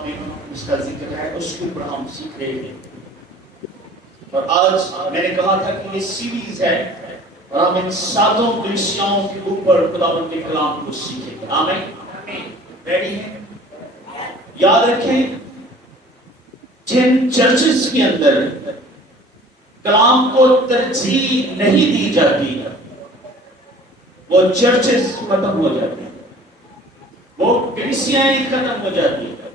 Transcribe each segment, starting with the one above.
کتاب میں اس کا ذکر ہے، اس کے اوپر ہم سیکھ رہے ہیں۔ اور آج میں نے کہا تھا کہ یہ سیریز ہے اور ہم ان ساتوں کلیسیاؤں کے اوپر خداوند کے کلام کو سیکھیں گے۔ آمین۔ ریڈی ہیں؟ یاد رکھیں، جن چرچز کے اندر کلام کو ترجیح نہیں دی جاتی وہ چرچز ختم ہو جاتی ہیں، وہ کلیسیاں ختم ہو جاتی ہیں،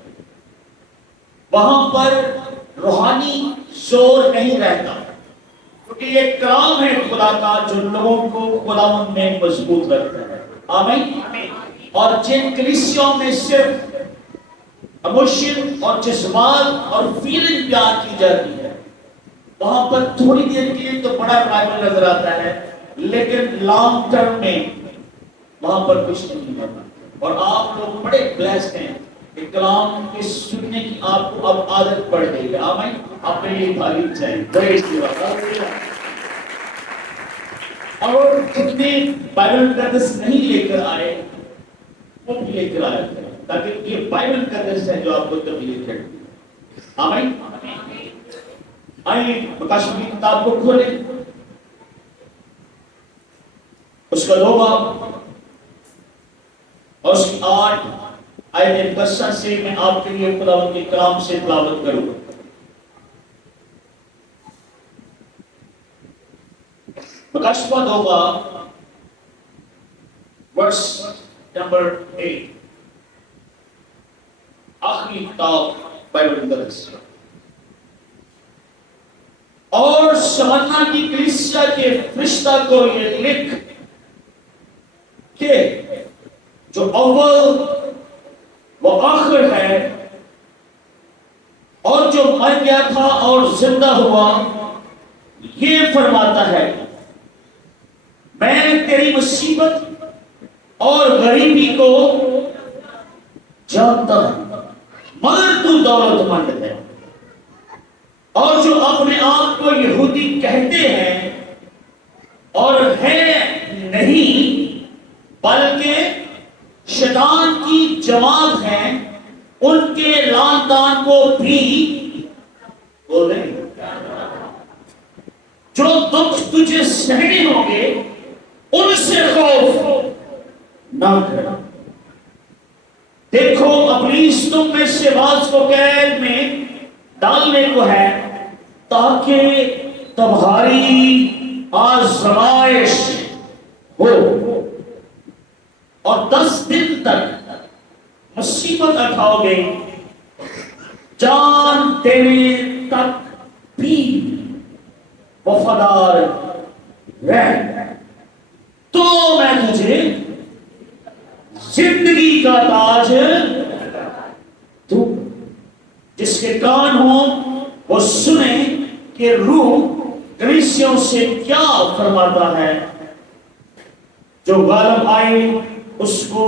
وہاں پر روحانی زور نہیں رہتا، کیونکہ یہ کلام ہے خدا کا جو لوگوں کو خداوند میں مضبوط رکھتا ہے۔ آمین۔ اور جن کلیسیوں میں صرف ایموشن اور جذبات اور فیلنگ بیان کی جاتی ہے، وہاں پر تھوڑی دیر کے لیے تو بڑا ریوائول نظر آتا ہے، لیکن لانگ ٹرم میں وہاں پر کچھ نہیں ہوتا۔ اور آپ لوگ بڑے بلیسڈ ہیں کہ کلام کے سننے کی آپ کو اب عادت پڑ گئی ہے۔ آمین۔ اپنے لیے تعریف چاہیے۔ اور جتنے بائبل قدس نہیں لے کر آئے وہ بھی لے کر آئے تاکہ یہ بائبل قدس ہے جو آپ کو تبدیل کرے۔ آمین۔ آئیے مکاشفہ کی کتاب کو کھولیں، اس کا 2 باب اور اس کی 8 آیت 10 سے میں آپ کے لیے خداوند کے کلام سے تلاوت کروں گا۔ مکاشفہ 2 باب ورس نمبر 8، آخری کتاب بائبل مقدس۔ اور سمرنا کی کلیسیا کے فرشتہ کو یہ لکھ کہ جو اول و آخر ہے اور جو مر گیا تھا اور زندہ ہوا، یہ فرماتا ہے میں تیری مصیبت اور غریبی کو جانتا ہوں، مگر تو دولت مند ہے، اور جو اپنے آپ کو یہودی کہتے ہیں اور ہے نہیں بلکہ شیطان کی جماعت ہیں، ان کے لعن طعن کو بھی بول رہے ہیں۔ جو دکھ تجھے سہنے ہوں گے ان سے خوف نہ کر، دیکھو ابلیس تم میں سے بعض کو قید میں ڈالنے کو ہے تاکہ تمہاری آزمائش ہو، اور 10 دن تک مصیبت اٹھاؤ گے، جان دینے تک بھی وفادار رہ، تو میں تجھے زندگی کا تاج دوں۔ جس کے کان ہوں وہ سنیں کہ روح کلیسیوں سے کیا فرماتا ہے، جو غالب آئے اس کو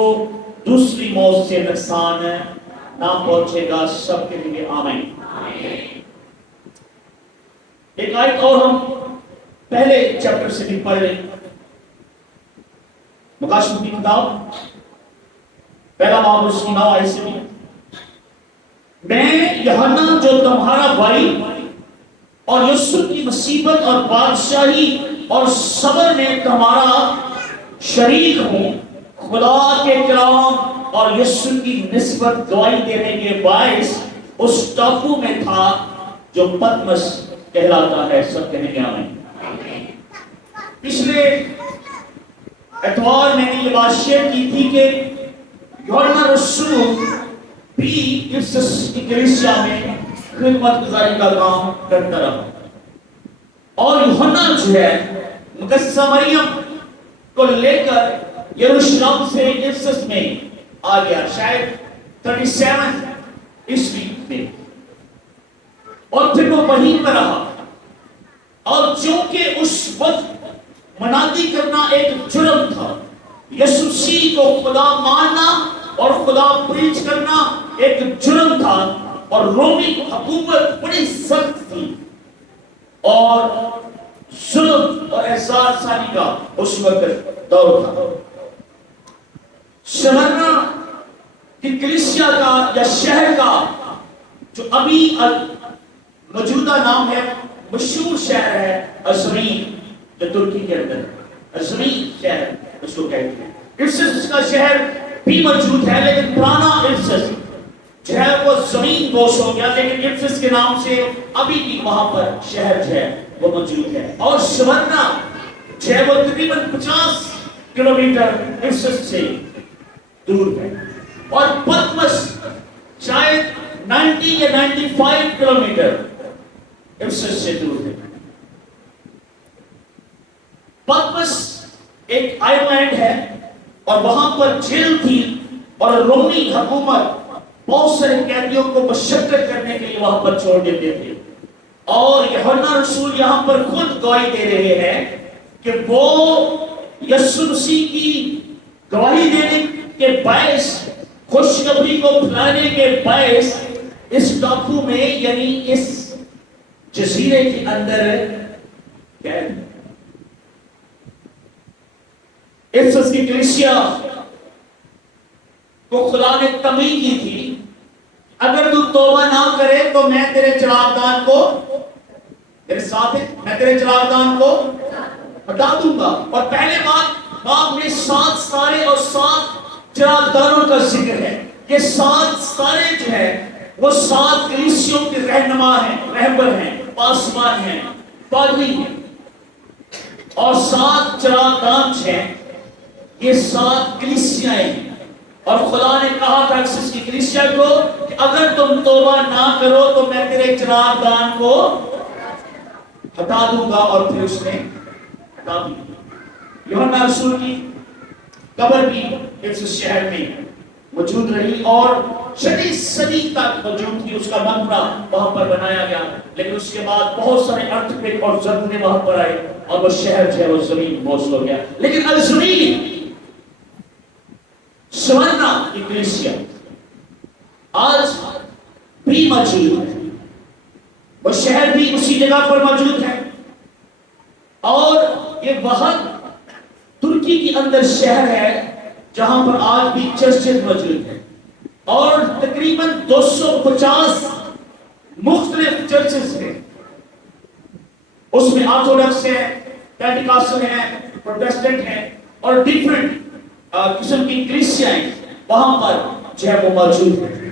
دوسری موت سے نقصان نہ پہنچے گا۔ سب کے لیے آمین۔ ایک آیت اور ہم پہلے چیپٹر سے بھی پڑھ لیں، مکاشفہ کی کتاب 1 باب اس کی 9 آیت سے بھی، میں یوحنا جو تمہارا بھائی اور یوسف کی مصیبت اور بادشاہی اور صبر میں تمہارا شریک ہوں، خدا کے کلام اور یسوع کی نسبت گواہی دینے کے باعث اس ٹاپو میں تھا جو پتمس کہلاتا ہے۔ سب کہنے کے آمین۔ پچھلے اتوار میں نے یہ بات شیئر کی تھی کہ یوحنا رسول بھی افسس کی کلیسیا میں خدمت گزاری کا کام کرتا رہا، اور یوحنا جو ہے مقدسہ مریم کو لے کر یروشلم سے افسس میں آ گیا، شاید 37 عیسوی میں، اور پھر وہ وہیں پر رہا۔ اور چونکہ اس وقت منادی کرنا ایک جرم تھا، یسوع مسیح کو خدا ماننا اور خدا پریچ کرنا ایک جرم تھا، اور رومی حکومت بڑی سخت تھی، اور ظلم اور احسان سانی کا اس وقت دور تھا۔ سمرنا کی کلیسیا کا یا شہر کا جو ابھی موجودہ نام ہے، مشہور شہر ہے ازمین، جو ترکی کے اندر ازمین شہر اس کو کہتے ہیں۔ افسس کا شہر بھی موجود ہے، لیکن پرانا افسس جو ہے وہ زمین بوس ہو گیا، لیکن افسس کے نام سے ابھی بھی وہاں پر شہر جو ہے وہ موجود ہے۔ اور سمرنا جو ہے وہ تقریباً 50 کلومیٹر افسس سے دور ہے، اور پتمس شاید 90 یا 95 کلومیٹر افسس سے دور ہے۔ پتمس ایک آئی لینڈ ہے، اور وہاں پر جیل تھی، اور رومی حکومت بہت سارے قیدیوں کو مشقت کرنے کے لیے وہاں پر چھوڑ دیتے تھے۔ اور یوحنا رسول یہاں پر خود گواہی دے رہے ہیں کہ وہ یسوع مسیح کی گواہی دینے کے باعث، خوشخبری کو پھیلانے کے باعث اس ٹاپو میں، یعنی اس جزیرے کے اندر افسس کی کلیسیا کو خدا نے تمبی کی تھی، اگر تو توبہ نہ کرے تو میں تیرے چراغدان کو، تیرے ساتھ ہے، میں تیرے چراغدان کو ہٹا دوں گا۔ اور پہلے بات میں 7 ستارے اور 7 چراغدانوں کا ذکر ہے۔ یہ 7 ستارے جو ہے وہ 7 کلیسیوں کے رہنما ہیں، رہبر ہیں، پاسبان ہیں، پادری ہیں، اور 7 چراغدان ہیں، یہ 7 کلیسیاں ہیں۔ اور خدا نے کہا تھا افسس کی کلیسیا کو کہ اگر تم توبہ نہ کرو تو میں تیرے چراغدان کو ہٹا دوں گا، اور پھر اس نے ہٹا دیا۔ یوحنا رسول کی قبر بھی افسس شہر میں موجود رہی، اور 6 صدی تک موجود تھی، اس کا مقبرہ وہاں پر بنایا گیا، لیکن اس کے بعد بہت سارے ارتھکویک اور زلزلے وہاں پر آئے، اور وہ شہر جو ہے وہ زمین بوس ہو گیا۔ لیکن الزمین سمرنا کی کلیسیا آج بھی موجود ہے، وہ شہر بھی اسی جگہ پر موجود ہے، اور یہ وہاں ترکی کے اندر شہر ہے جہاں پر آج بھی چرچز موجود ہیں، اور تقریباً 250 مختلف چرچز ہیں۔ اس میں آرتھوڈکس ہے، پینٹیکاسٹل ہے، پروٹسٹنٹ ہے، اور ڈیفرنٹ قسم کی کلیسیاں وہاں پر جو ہے وہ موجود ہے۔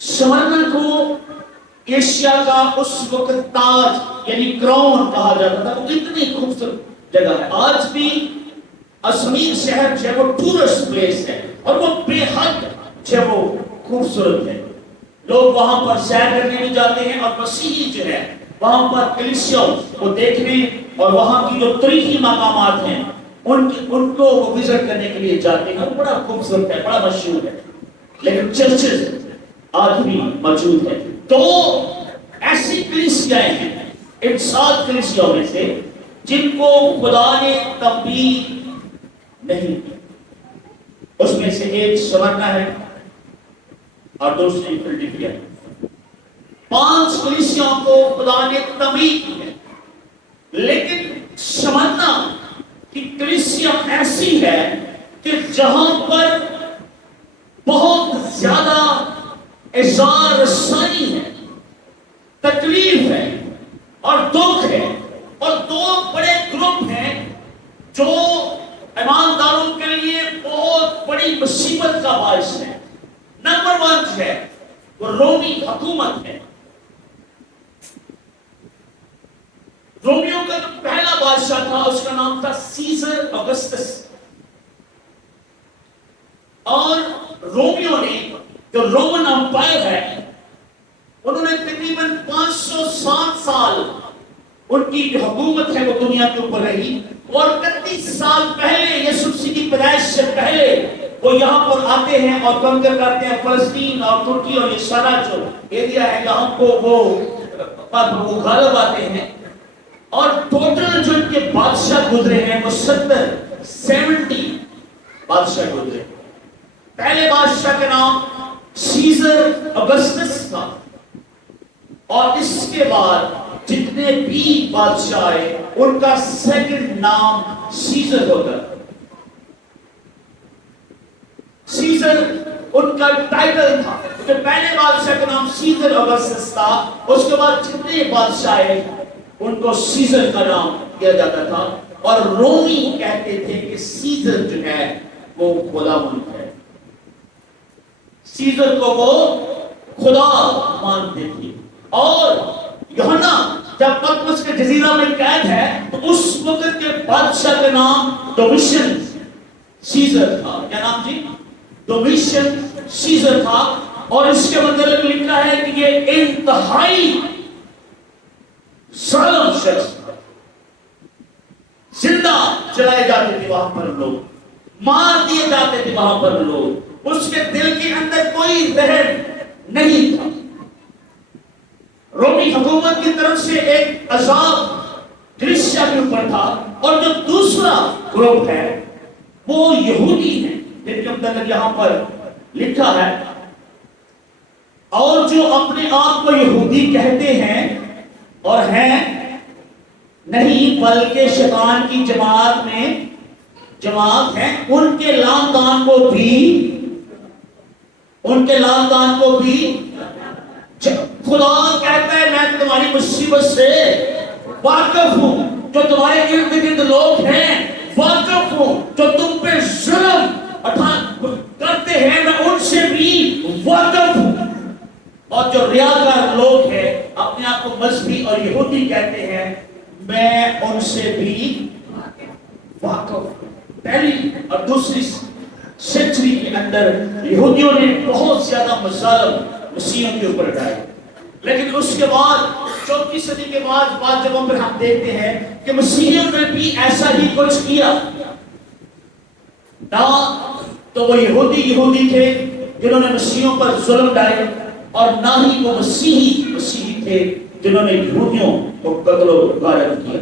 سمرنا کو ایشیا کا اس وقت تاج یعنی کراؤن کہا جاتا تھا، وہ اتنی خوبصورت جگہ ہے۔ آج بھی ازمین شہر جو ہے وہ ٹورسٹ پلیس ہے، اور وہ بے حد جو ہے وہ خوبصورت ہے۔ لوگ وہاں پر سیر کرنے بھی جاتے ہیں، اور مسیحی جو ہے وہاں پر کلیسیوں کو دیکھنے اور وہااں کی جو تاریخی مقامات ہیں ان کو وہ وزٹ کرنے کے لیے جاتے ہیں، وہ بڑا خوبصورت ہے، بڑا مشہور ہے۔ لیکن چرچز آج بھی موجود ہے۔ تو ایسی کلیسیاں ہیں ان 7 کلیسیوں میں سے جن کو خدا نے تنبیہ نہیں کی۔ اس میں سے ایک سمرنا ہے، اور دوسری فلڈلفیا ہے۔ 5 کلیسیوں کو خدا نے تنبیہ کی ہے، لیکن سمرنا کی کلیسیا ایسی ہے کہ جہاں پر بہت زیادہ اظہار رسانی ہے، تکلیف ہے، اور دکھ ہے، اور 2 بڑے گروپ ہیں جو ایمانداروں کے لیے بہت بڑی مصیبت کا باعث ہے۔ نمبر 1 ہے وہ رومی حکومت ہے۔ رومیوں کا جو پہلا بادشاہ تھا اس کا نام تھا سیزر اگسٹس، اور رومیوں نے جو رومن امپائر ہے انہوں نے تقریباً 507 سال ان کی جو حکومت ہے وہ دنیا کے اوپر رہی، اور 31 سال پہلے یسوع مسیح کی پیدائش سے پہلے وہ یہاں پر آتے ہیں اور کنکر کرتے ہیں فلسطین اور ترکی اور یہ سارا جو ایریا ہے یہاں کو وہ غالب آتے ہیں، اور ٹوٹل جو ان کے بادشاہ گزرے ہیں وہ 70 بادشاہ گزرے۔ پہلے بادشاہ کا نام سیزر اگسٹس تھا، اور اس کے بعد جتنے بھی بادشاہ آئے ان کا سیکنڈ نام سیزر ہوتا ہے۔ سیزر ان کا ٹائٹل تھا کہ پہلے بادشاہ کا نام سیزر اگسٹس تھا، اس کے بعد جتنے بادشاہ ہیں ان کو سیزر کا نام دیا جاتا تھا، اور رومی کہتے تھے کہ سیزر جو ہے وہ خدا مند ہے، سیزر کو وہ خدا مانتے تھے۔ اور یوحنا جب پطمس کے جزیرہ میں قید ہے تو اس وقت کے بادشاہ کا نام ڈومیشن سیزر تھا۔ کیا نام جی؟ ڈومیشن سیزر تھا، اور اس کے متعلق لکھا ہے کہ یہ انتہائی ظالم شخص تھا، زندہ جلائے جاتے تھے وہاں پر لوگ، مار دیے جاتے تھے وہاں پر لوگ، اس کے دل کے اندر کوئی رحم نہیں تھا۔ رومی حکومت کی طرف سے ایک عذاب کلیسیا کے اوپر تھا، اور جو دوسرا گروپ ہے وہ یہودی ہیں جن کے متعلق یہاں پر لکھا ہے، اور جو اپنے آپ کو یہودی کہتے ہیں اور ہیں نہیں بلکہ شیطان کی جماعت ہے، ان کے لعن کو بھی خدا کہتا ہے میں تمہاری مصیبت سے واقف ہوں، جو تمہارے ارد گرد لوگ ہیں واقف ہوں، جو تم پہ ظلم کرتے ہیں میں ان سے بھی واقف ہوں، اور جو ریاکار لوگ ہیں اپنے آپ کو مذہبی اور یہودی کہتے ہیں میں ان سے بھی واقف ہوں۔ پہلی اور دوسری سینچری کے اندر یہودیوں نے بہت زیادہ مظالم مسیحیوں کے اوپر ڈالے، لیکن اس کے بعد 34 صدی کے بعد جگہوں پر ہم دیکھتے ہیں کہ مسیحیوں نے بھی ایسا ہی کچھ کیا۔ نہ تو وہ یہودی تھے جنہوں نے مسیحیوں پر ظلم ڈالے، اور نہ ہی وہ مسیحی تھے جنہوں نے یہودیوں کو قتل و غارت کیا۔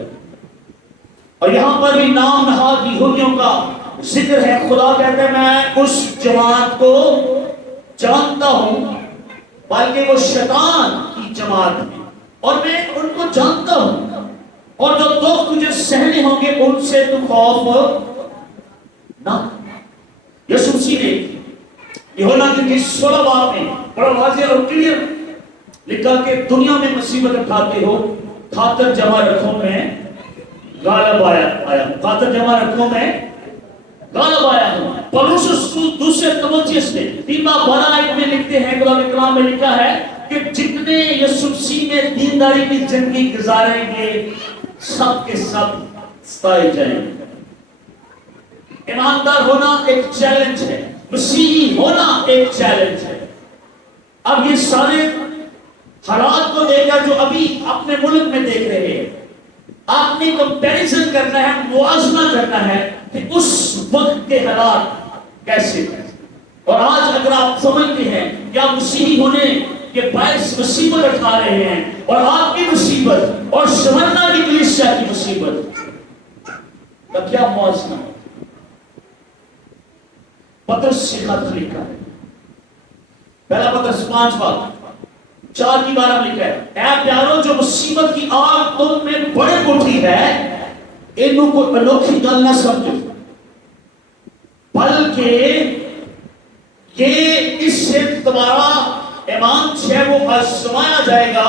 اور یہاں پر بھی نام نہاد یہودیوں کا ذکر ہے۔ خدا کہتا ہے میں اس جماعت کو جانتا ہوں، بلکہ وہ شیطان کی جماعت ہے، اور میں ان کو جانتا ہوں، اور جو دکھ تجھے سہنے ہوں گے ان سے تو خوف نہ۔ یسوع مسیح نے یوحنا کی 16 باب میں بڑا واضح اور کلیئر لکھا کہ دنیا میں مصیبت اٹھاتے ہو، خاطر جمع رکھوں میں غالب آیا، خاطر جمع رکھوں میں غالب آیا ہوں۔ پولس رسول دوسرے تموتھیوس میں 3:12 میں لکھتے ہیں، قرآن کلام میں لکھا ہے کہ جتنے یسوع مسیح میں دینداری کی زندگی گزاریں گے سب کے سب ستائے جائیں گے۔ ایماندار ہونا ایک چیلنج ہے، مسیحی ہونا ایک چیلنج ہے۔ اب یہ سارے حالات کو دیکھ کر جو ابھی اپنے ملک میں دیکھ رہے ہیں، آپ نے کمپیریزن کرنا ہے، موازنہ کرنا ہے کہ اس وقت کے حالات کیسے ہیں، اور آج اگر آپ سمجھتے ہیں کہ آپ مسیحی ہونے کے باعث مصیبت اٹھا رہے ہیں، اور آپ کی مصیبت اور سمرنا کی کلیسیا کی مصیبت کا کیا موازنہ ہے؟ پطرس سے خط لکھا ہے، پہلا پطرس 5:4 لکھا ہے، اے پیارو جو مصیبت کی آگ تم میں بڑھ اٹھی ہے انہوں کو انوکھی گل نہ سمجھو، بلکہ یہ اس سے تمہارا ایمان ہے وہ آزمایا جائے گا۔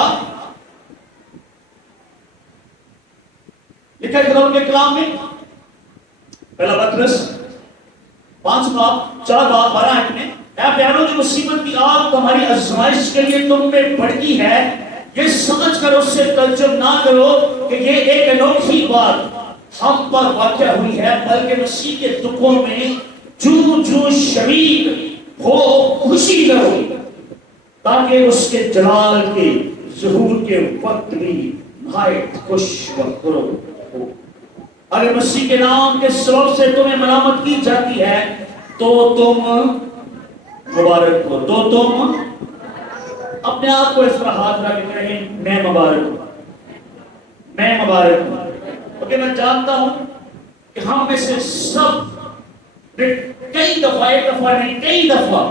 لکھا ہے خدا کے کلام میں، پہلا پطرس 5:4 میں، اے پیارو جو مصیبت کی آگ تمہاری آزمائش کے لیے تم پہ بڑھتی ہے یہ سمجھ کر اس سے تعجب نہ کرو کہ یہ ایک انوکھی بات ہم پر واقع ہوئی ہے، بلکہ مسیح کے دکھوں میں جو شریک ہو خوشی کرو، تاکہ اس کے جلال کے ظہور کے وقت بھی نہایت خوش وقت ہو۔ اگر مسیح کے نام کے سبب سے تمہیں ملامت کی جاتی ہے تو تم مبارک ہو، تو تم اپنے آپ کو اس طرح ہاتھ رکھ کے کہیں میں مبارک ہوں، میں مبارک ہوں، کیونکہ میں جانتا ہوں کہ ہم میں سے سب کئی دفعہ، ایک دفعہ نہیں کئی دفعہ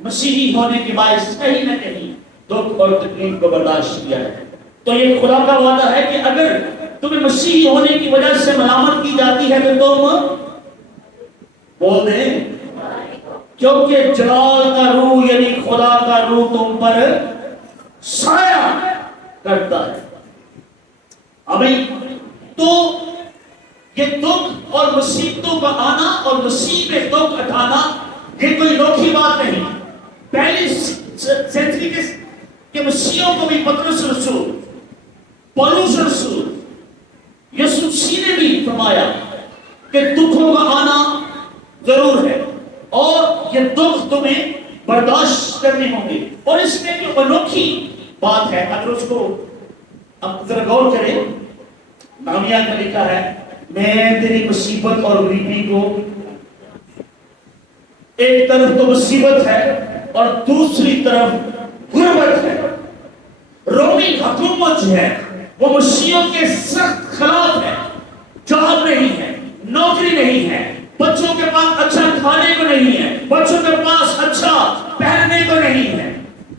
مسیحی ہونے کے باعث کہیں نہ کہیں دکھ اور تکلیف کو برداشت کیا ہے۔ تو یہ خدا کا وعدہ ہے کہ اگر تمہیں مسیحی ہونے کی وجہ سے ملامت کی جاتی ہے تو تم بول دیں کیونکہ جلال کا روح یعنی خدا کا روح تم پر سایہ کرتا ہے. آمین. تو یہ دکھ اور مصیبتوں کا آنا اور مصیب میں دکھ اٹھانا یہ کوئی انوکھی بات نہیں. پہلی سینچری کے مسیحوں کو بھی پطرس رسول، پولس رسول، یسوع مسیح نے بھی فرمایا کہ دکھوں کا آنا ضرور ہے اور یہ دکھ تمہیں برداشت کرنے ہوں گے. اور اس میں جو انوکھی بات ہے اگر اس کو اب ذرا غور کریں، نامیہ کا لکھا ہے میں تیری مصیبت اور غریبی کو، ایک طرف تو مصیبت ہے اور دوسری طرف غربت ہے. رومی حکومت جو ہے وہ مسیحوں کے سخت خلاف ہے. جاب نہیں ہے، نوکری نہیں ہے، بچوں کے پاس اچھا کھانے کو نہیں ہے، بچوں کے پاس اچھا پہننے کو نہیں ہے،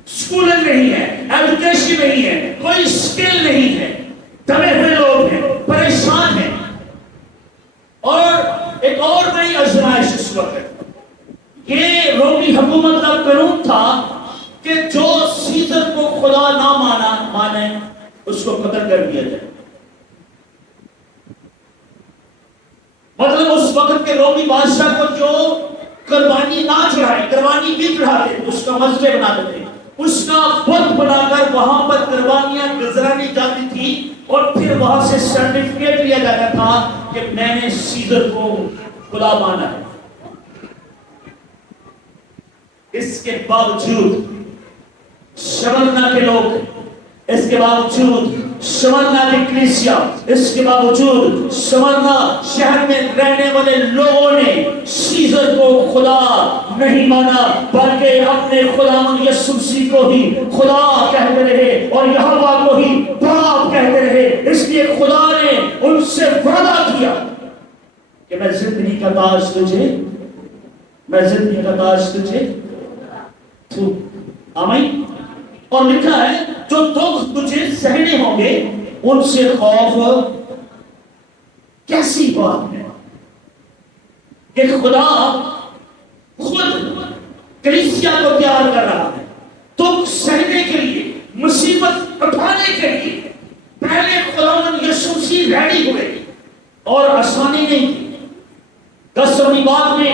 اسکول نہیں ہے، ایجوکیشن نہیں ہے، کوئی اسکل نہیں ہے، دبے ہوئے لوگ ہیں، پریشان ہیں. اور ایک اور بڑی آزمائش اس وقت یہ رومی حکومت کا قانون تھا کہ جو سیزر کو خدا نہ مانے اس کو قتل کر دیا جائے. مطلب اس وقت کے رومی بادشاہ کو جو قربانی نہ چڑھائے، قربانی بھی چڑھاتے تھے، اس کا مذبح بناتے تھے، اس کا بت بنا کر وہاں پر قربانیاں گزرانی جاتی تھی اور پھر وہاں سے سرٹیفکیٹ لیا جاتا تھا کہ میں نے سیزر کو خدا مانا ہے. اس کے باوجود شمرنا کے لوگ، اس کے باوجود شمرنا کی کلیسیا، اس کے باوجود شمرنا شہر میں رہنے والے لوگوں نے سیزر کو خدا نہیں مانا بلکہ اپنے خداوند یسوع مسیح کو ہی خدا کہتے رہے اور یہوہ کو ہی باپ کہتے رہے. اس لیے خدا نے ان سے وعدہ کیا کہ میں زندگی کا تاج تجھے، میں زندگی کا تاج تجھے. آمین. اور لکھا ہے جو دکھ تجھے سہنے ہوں گے ان سے خوف. کیسی بات ہے کہ خدا خود کلیسیا کو تیار کر رہا ہے دکھ سہنے کے لیے، مصیبت اٹھانے کے لیے. پہلے خداوند یسوع مسیح ریڈی ہوئے اور آسانی نہیں تھی. 10 بعد میں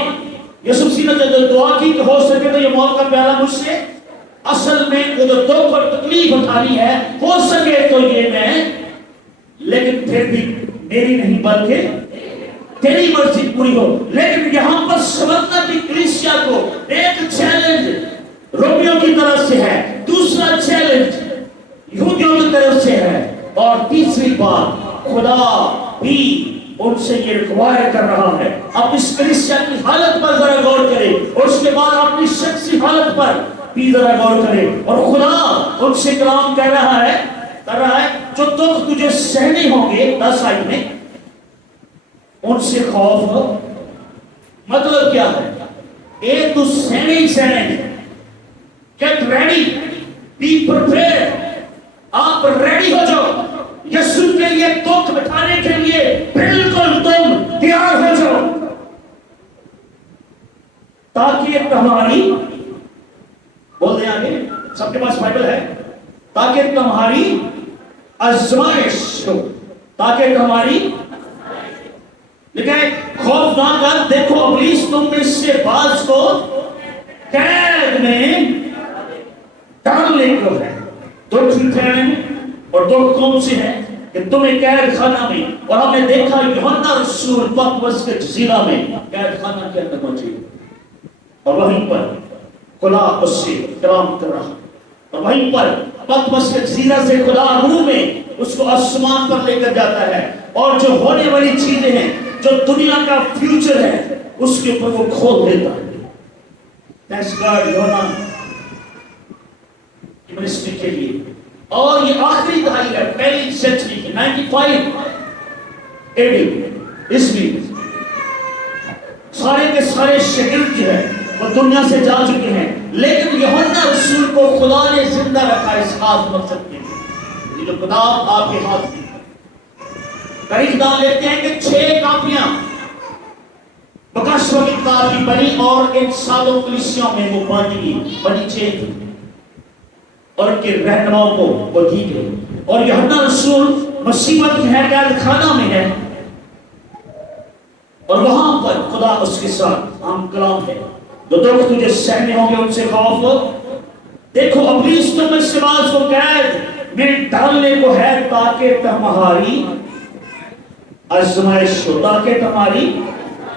یسوع مسیح نے دعا کی کہ ہو سکے تو یہ موت کا پیالہ مجھ سے، اصل میں وہ جو دکھ اور تکلیف اٹھانی ہے ہو سکے تو یہ میں، لیکن پھر بھی میری نہیں بلکہ تیری مرضی پوری ہو. لیکن یہاں پر سمرنا کی کلیسیا کو ایک چیلنج رومیوں کی طرف سے ہے، دوسرا چیلنج یہودیوں کی طرف سے ہے، اور تیسری بات خدا بھی ان سے یہ ریکوائر کر رہا ہے. اب اس کلیسیا کی حالت پر ذرا غور کریں اور اس کے بعد اپنی شخصی حالت پر بھی ذرا غور کریں. اور خدا ان سے کلام کر رہا ہے جو دکھ تجھے سہنے ہوں گے 10 آیت میں ان سے خوف. مطلب کیا ہے؟ ایک تو سہنے ہی سہنے. Get ready, be prepared. آپ ریڈی ہو جاؤ یسوع کے لیے دکھ اٹھانے کے لیے، بالکل تم تیار ہو جاؤ تاکہ تمہاری، بول دیں آگے، سب کے پاس بائبل ہے، تاکہ تمہاری آزمائش ہو، تاکہ تمہاری. لیکن خوف نہ کر، دیکھو ابلیس تم میں سے بعض کو قید میں ڈالنے کو ہے. دکھ اٹھانے میں، اور دکھ کون سے ہے کہ تمہیں قید خانہ میں. اور ہم نے دیکھا یوحنا رسول پتمس کے جزیرہ میں قید خانہ کے اندر پہنچے اور وہیں پر خدا اس سے کلام کر رہا، اور وہیں پر پتمس کے جزیرہ سے خدا روح میں اس کو آسمان پر لے کر جاتا ہے اور جو ہونے والی چیزیں ہیں، جو دنیا کا فیوچر ہے، اس کے اوپر وہ کھول دیتا ہے. تھینکس گاڈ یوحنا منسٹری کے لیے. اور یہ آخری دہائی ہے پہلی سینچری کی 95 AD عیسوی. سارے کے سارے شاگرد جو ہے وہ دنیا سے جا چکے ہیں، لیکن یوحنا رسول کو خدا نے زندہ رکھا اس خاص مقصد کے لیے. یہ جو کتاب آپ کے ہاتھ میں تاریخ دان لیتے ہیں کہ 6 کاپیاں بکاشوا کی کتاب بھی بنی اور ان سالوں کلیسیوں میں وہ بانٹی بنی چیز اور ان کے رہنماؤں کو وہ دی گئی. اور یوحنا رسول مصیبت میں ہے، قید خانہ میں ہے، اور وہاں پر خدا اس کے ساتھ عام کلام ہے. جو دکھ تجھے سہنے ہوں گے ان سے خوف ہو. دیکھو ابلیس تم اس سماج کو قید میں ڈالنے کو ہے تاکہ تمہاری آزمائش ہو، تاکہ تمہاری،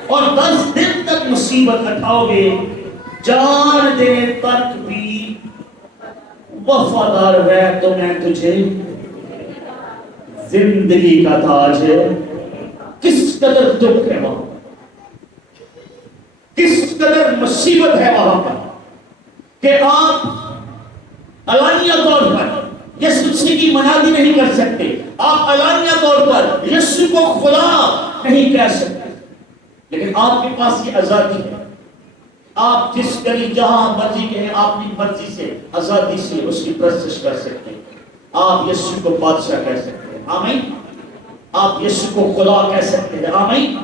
اور 10 دن تک مصیبت اٹھاؤ گے، جان دینے تک بھی وفادار ہے تو میں تجھے زندگی کا تاج ہے. کس قدر دکھ ہے وہاں، کس قدر مصیبت ہے وہاں پر کہ آپ علانیہ طور پر یسوع مسیح کی منادی نہیں کر سکتے، آپ علانیہ طور پر یسوع کو خدا نہیں کہہ سکتے، لیکن آپ کے پاس یہ آزادی ہے. آپ جس گلی جہاں مرضی کہیں آپ اپنی مرضی سے آزادی سے اس کی پرستش کر سکتے ہیں. آپ یسوع کو بادشاہ کہہ سکتے ہیں، آمین. آپ یسوع کو خدا کہہ سکتے ہیں، آمین.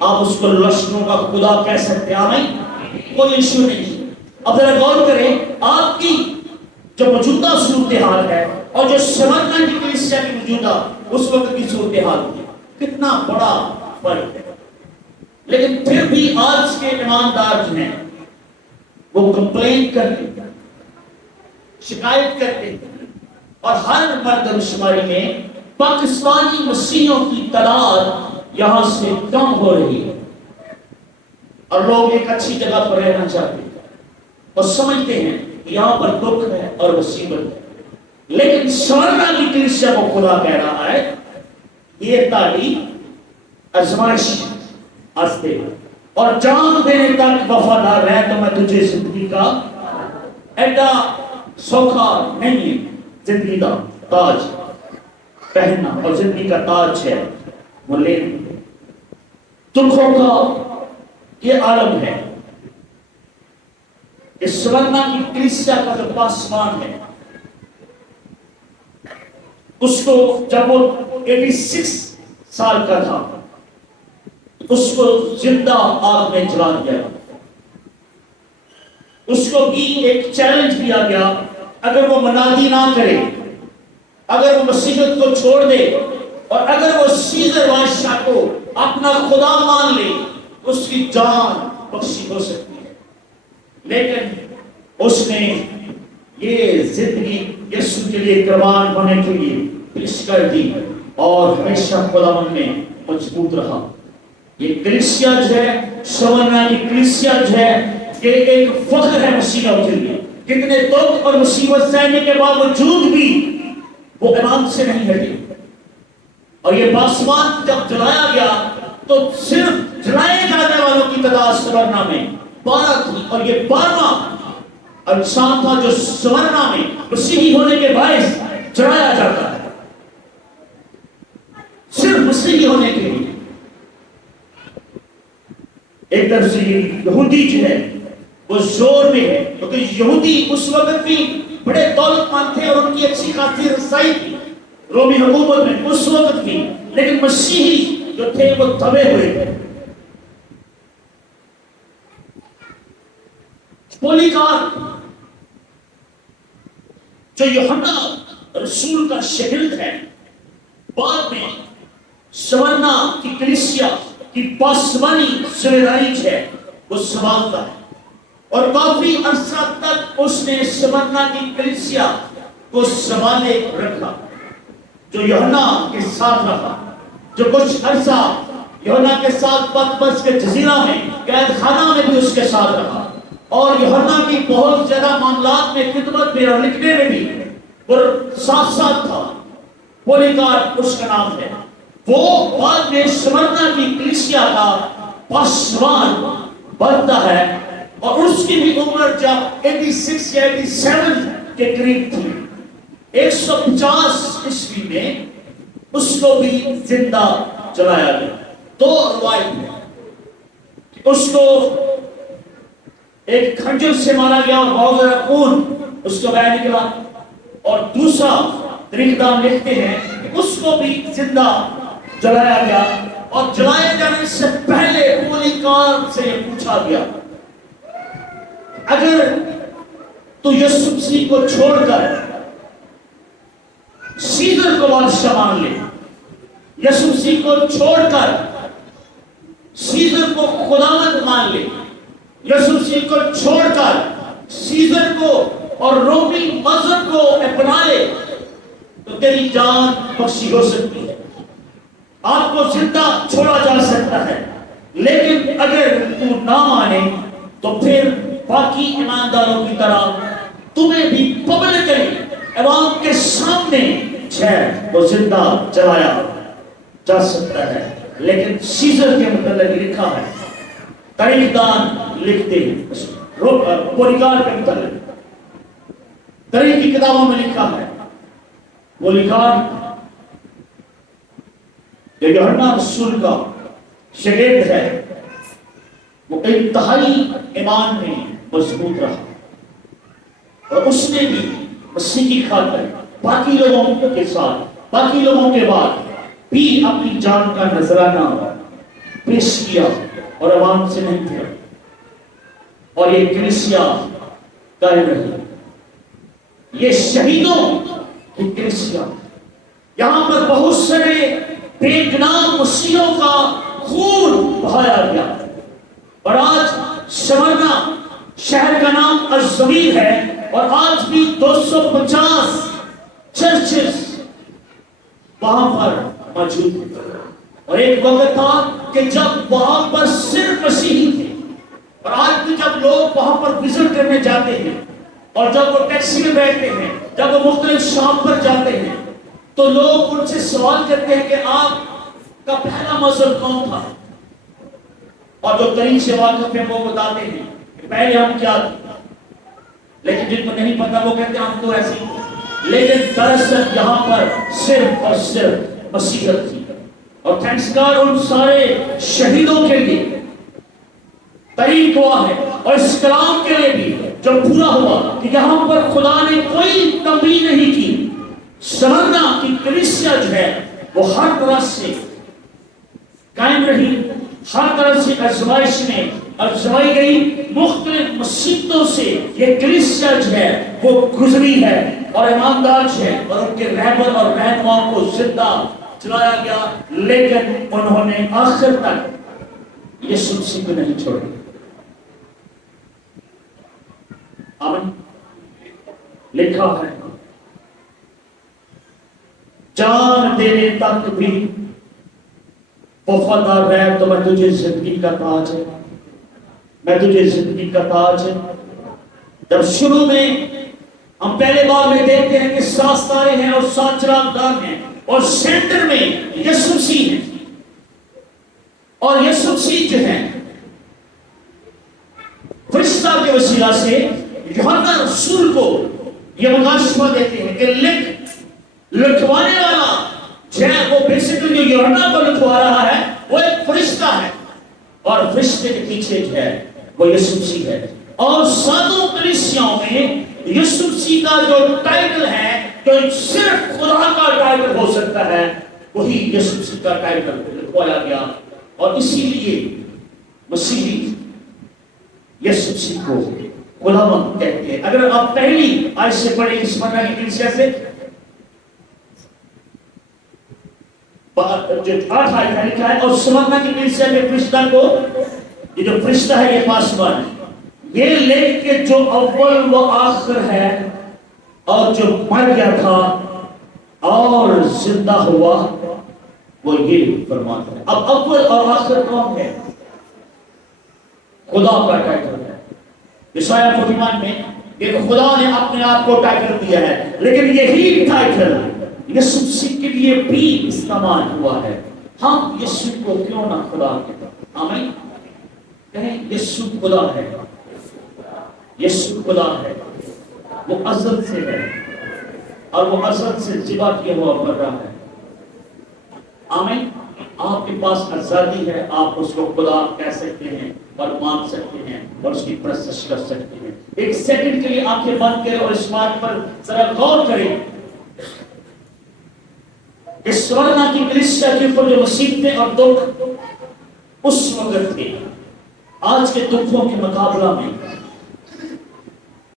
آپ اس کو لشکروں کا خدا کہہ سکتے ہیں، آمین. کوئی ایشو نہیں. اب ذرا غور کریں، آپ کی جو موجودہ صورتحال ہے اور جو سمرنا کی کلیسیا کی موجودہ اس وقت کی صورتحال ہے، کتنا بڑا فرق ہے. لیکن پھر بھی آج کے ایماندار جو ہیں وہ کمپلین کرتے ہیں، شکایت کرتے ہیں، اور ہر مردم شماری میں پاکستانی مسیحیوں کی تعداد یہاں سے کم ہو رہی ہے، اور لوگ ایک اچھی جگہ پر رہنا چاہتے ہیں اور سمجھتے ہیں یہاں پر دکھ ہے اور مصیبت ہے. لیکن سمرنا کی کلیسیا کو خدا کہہ رہا ہے یہ تعلیم آزمائش آستے اور جان دینے تک وفادار رہ تو میں تجھے زندگی کا ایڈا سوکھا نہیں ہے. زندگی کا تاج پہننا، اور زندگی کا تاج ہے وہ لینا. دکھوں کا یہ عالم ہے. اس سمرنا کی کلیسیا کا جو پاسبان ہے اس کو جب وہ 86 سال کا تھا اس کو زندہ آگ میں جلا دیا. اس کو بھی ایک چیلنج دیا گیا، اگر وہ منادی نہ کرے، اگر وہ مسیحیت کو چھوڑ دے، اور اگر وہ سیزر بادشاہ کو اپنا خدا مان لے، اس کی جان بخشی ہو سکتی ہے. لیکن اس نے یہ زندگی یسوع کے لیے قربان ہونے کے لیے پیش کر دی اور ہمیشہ خداوند میں مضبوط رہا. یہ کلیسیا جو ہے، سمرنا کی کلیسیا جو ہے، یہ ایک فخر ہے مسیحیوں کے لیے. کتنے دکھ اور مصیبت سہنے کے باوجود بھی وہ ایمان سے نہیں ہٹے. اور یہ پاسبان جب جلایا گیا تو صرف جلائے جانے والوں کی تعداد سمرنا میں 12 تھی، اور یہ 12واں انسان تھا جو سمرنا میں مسیحی ہونے کے باعث جلایا جاتا ہے، صرف مسیحی ہونے کے لیے. ایک طرف سے یہودی جو ہے وہ زور میں ہے، کیونکہ یہودی اس وقت بھی بڑے دولت مند تھے اور ان کی اچھی خاصی رسائی تھی رومی حکومت میں اس وقت بھی. لیکن مسیحی جو تھے وہ دبے ہوئے تھے. پولیکارپ جو یوحنا رسول کا شاگرد ہے، بعد میں سمرنا کی کلیسیا کی پاسبانی ذمہ داری ہے وہ سنبھالتا ہے، اور کافی عرصہ تک اس نے سمرنا کی کلیسیا کو سنبھالے رکھا، جو یوحنا کے ساتھ رہا، جو کچھ عرصہ یوحنا کے ساتھ پتمس کے جزیرہ میں قید خانہ میں بھی اس کے ساتھ رہا، اور یوحنا کی بہت زیادہ معاملات میں خدمت میں اور لکھنے میں بھی وہ ساتھ ساتھ تھا. پولیکارپ اس کا نام ہے. وہ بعد میں سمرنا کی کلیسیا کا پاسبان بنتا ہے، اور اس کی بھی عمر جب 86 یا 87 کے قریب تھی. 150 عیسوی میں اس کو بھی زندہ جلایا گیا. 2 روایت ہیں. اس کو ایک کھنجر سے مارا گیا اور بہت زیادہ خون اس کو بہہ نکلا، اور دوسرا طریقہ لکھتے ہیں کہ اس کو بھی زندہ جلایا گیا. اور جلائے جانے سے پہلے پولی کار سے یہ پوچھا گیا اگر تو یسوع مسیح کو چھوڑ کر سیزر کو بادشاہ مان لے، یسوع مسیح کو چھوڑ کر سیزر کو خداوند مان لے، یسوع مسیح کو چھوڑ کر سیزر کو اور رومی مذہب کو اپنا لے تو تیری جان بخشی ہو سکتی ہے، آپ کو زندہ چھوڑا جا سکتا ہے۔ لیکن اگر تو نہ مانے تو پھر باقی ایمانداروں کی طرح تمہیں بھی پبلکلی عوام کے سامنے وہ زندہ جلایا جا سکتا ہے۔ لیکن سیزر کے متعلق لکھا ہے، تاریخ دان لکھتے ہیں، پولیکار کے متعلق تاریخ کی کتابوں میں لکھا ہے، پولیکار جو یوحنا رسول کا شاگرد ہے وہ انتہائی ایمان میں مضبوط رہا اور اس نے بھی مسیح کی خاطر باقی لوگوں کے ساتھ، باقی لوگوں کے بعد بھی اپنی جان کا نذرانہ پیش کیا اور عوام سے نہیں تھا، اور یہ کلیسیا قائم رہی، یہ شہیدوں کی کلیسیا۔ یہاں پر بہت سارے بے گناہ مسیحوں کا خون بہایا گیا، اور آج شمرنا شہر کا نام الزمیر ہے، اور آج بھی 250 چرچز وہاں پر موجود ہیں۔ اور ایک وقت تھا کہ جب وہاں پر صرف مسیحی تھے، اور آج بھی جب لوگ وہاں پر وزٹ کرنے جاتے ہیں اور جب وہ ٹیکسی میں بیٹھتے ہیں، جب وہ مختلف شاپ پر جاتے ہیں تو لوگ ان سے سوال کرتے ہیں کہ آپ کا پہلا مذہب کون تھا، اور جو طریق سے واقف ہیں وہ بتاتے ہیں کہ پہلے ہم کیا تھے، لیکن جن کو نہیں پتا وہ کہتے ہیں ہم تو ایسے ہی، لیکن دراصل یہاں پر صرف اور صرف مسیحیت تھی۔ اور تھینکس گاڈ ان سارے شہیدوں کے لیے طریق ہوا ہے، اور اس کلام کے لیے بھی جو پورا ہوا کہ یہاں پر خدا نے کوئی کمی نہیں کی۔ سمرنا کی کلیسیا جو ہے وہ ہر طرح سے قائم رہی، ہر طرح سے آزمائش میں آزمائی گئی، مختلف مصیبتوں سے یہ کلیسیا جو ہے وہ گزری ہے، اور ایماندار جو ہے اور ان کے رہبر اور رہنماؤں کو زندہ چلایا گیا، لیکن انہوں نے آخر تک یسوع مسیح کو نہیں چھوڑا۔ آمین۔ لکھا ہے جان دینے تک بھی وفادار رہ تو میں تجھے زندگی کا تاج ہے، میں تجھے زندگی کا تاج ہے۔ جب شروع میں ہم پہلے بار میں دیکھتے ہیں کہ 7 ستارے ہیں اور 7 چراغدان ہیں، اور سینٹر میں یسوع مسیح ہے، اور یسوع مسیح جو ہے فرشتہ کے وسیلہ سے یوحنا رسول کو یہ مکاشفہ دیتے ہیں کہ لکھوانے والا جو ہے وہ بیسیکلی جو یوحنا کو لکھوا رہا ہے وہ ایک فرشتہ ہے، اور فرشتے کے پیچھے جو ہے وہ یسوع مسیح ہے۔ اور 7 کلیسیاؤں میں یسوع مسیح کا جو ٹائٹل ہے، جو صرف خدا کا ٹائٹل ہو سکتا ہے، وہی یسوع مسیح کا ٹائٹل لکھوایا گیا، اور اسی لیے مسیحی یسوع مسیح کو خداوند کہتے ہیں۔ اگر آپ پہلی آیت سے پڑھیں اسمرنا کی کلیسیا سے، جو 8 آیت ہے لکھا ہے، اور اسمرنا کی کلیسیا کے فرشتہ کو، یہ جو فرشتہ ہے یہ پاسبان ہے، یہ لکھ کے جو اول و آخر ہے اور جو مر گیا تھا اور زندہ ہوا، وہ یہ فرماتا ہے۔ اب اول اور آخر کون ہے؟ خدا کا ٹائٹل ہے۔ یسایہ 41 میں کہ خدا نے اپنے آپ کو ٹائٹل دیا ہے، لیکن یہی ٹائٹل یسوع مسیح کے لیے بھی استعمال ہوا ہے۔ ہم یسوع کو کیوں نہ خدا کہتے ہیں؟ آمین۔ کہیں یسوع خدا ہے، یسوع خدا ہے، وہ ازل سے ہے، اور وہ ازل سے ذبح کیا ہوا بن رہا ہے۔ آمین۔ آپ کے پاس آزادی ہے، آپ اس کو خدا کہہ سکتے ہیں اور مان سکتے ہیں اور اس کی پرستش کر سکتے ہیں۔ ایک سیکنڈ کے لیے آنکھیں بند کریں اور اس بات پر ذرا غور کریں کہ سورنا کی کلیسیا کے اوپر جو مصیبتیں اور دکھ اس وقت تھے، آج کے دکھوں کے مقابلہ میں